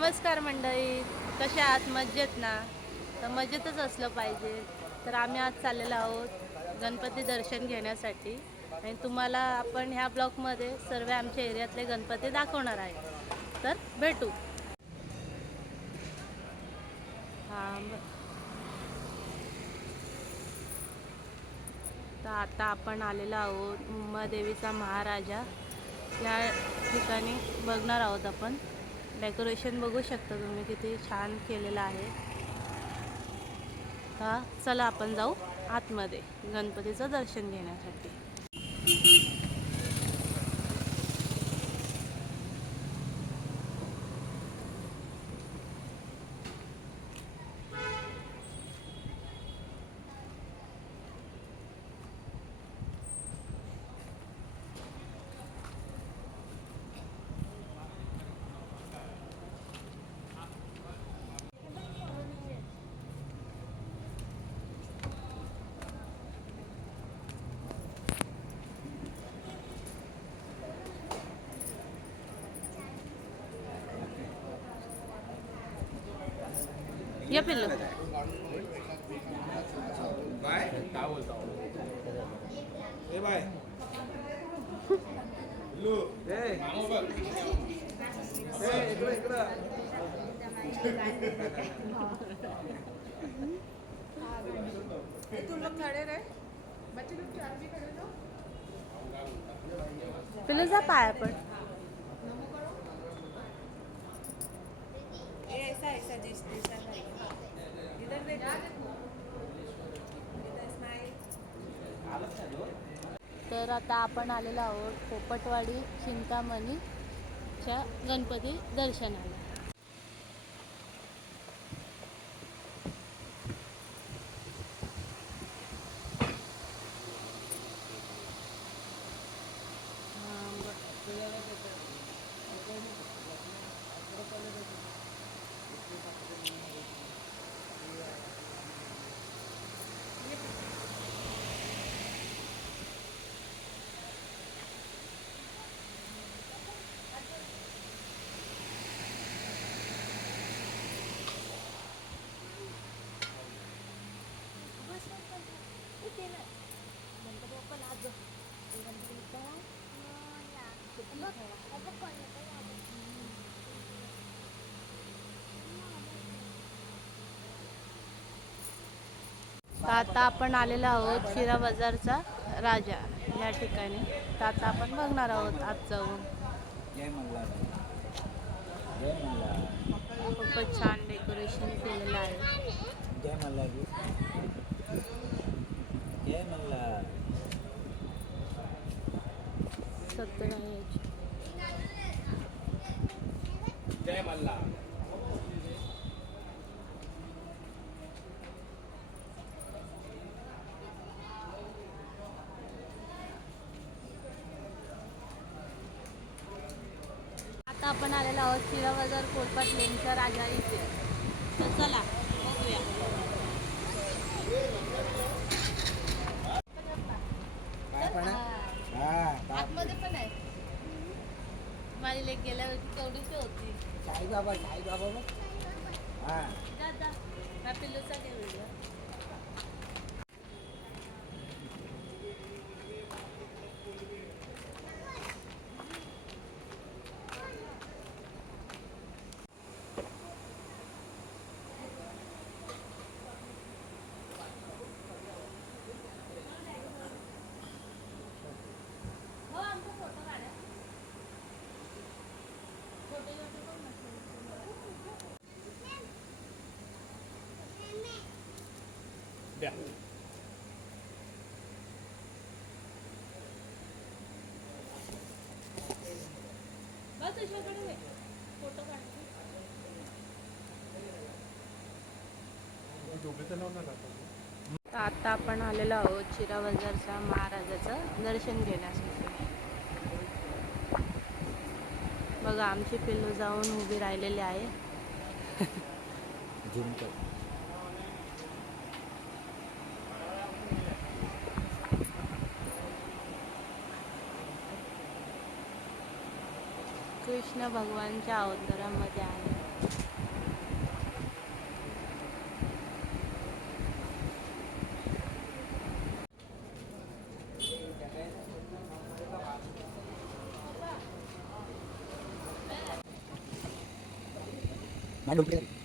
नमस्कार मंडळी कशा आहात? मज्जेत ना? तर मजेतच असलं पाहिजे. तर आम्ही आज चाललेलो आहोत गणपती दर्शन घेण्यासाठी. आणि तुम्हाला आपण ह्या ब्लॉकमध्ये सर्व आमच्या एरियातले गणपती दाखवणार आहे. तर भेटू. हां तर आता आपण आलेलो आहोत मुंबादेवीचा महाराजा. या ठिकाणी बघणार आहोत आपण. डेकोरेशन बघू शकता तुम्ही किती छान केलेलं आहे. हा चला आपण जाऊ आतमध्ये गणपतीचं दर्शन घेण्यासाठी. या पिल्लू तुम लोग खड़े रहे बच्चे लोग पिल्लूचा पाया पण तर आता आपण आलेलो आहोत पोपटवाडी चिंतामणीच्या गणपती दर्शनाला हां, ब- तर आता आपण आलेलो आहोत शिरा बाजारचा राजा या ठिकाणी. तर आता आपण बघणार आहोत आज जाऊन. खूपच छान डेकोरेशन केलेलं आहे. जय मल्हार जी. जय मल्ला. आता आपण आलेलो आहोत शिरा बाजार कोलपाट लेनच्या राजा इथे तर चला बघूया काय पण आहे? हा बाप. आतमध्ये पण आहे माझी लेक गेल्या वर्षी केवढीची होती साईबाबा साईबाबा हां हा जा जा हा पिल्लूचा घे द्या तर आता आपण आलेलो आहोत शिरा बाजारच्या महाराजाचं दर्शन घेण्यासाठी. बघा आमची पिल्लू जाऊन उभी राहिलेली आहे. कृष्ण भगवानच्या अवतारामध्ये आहे Okay.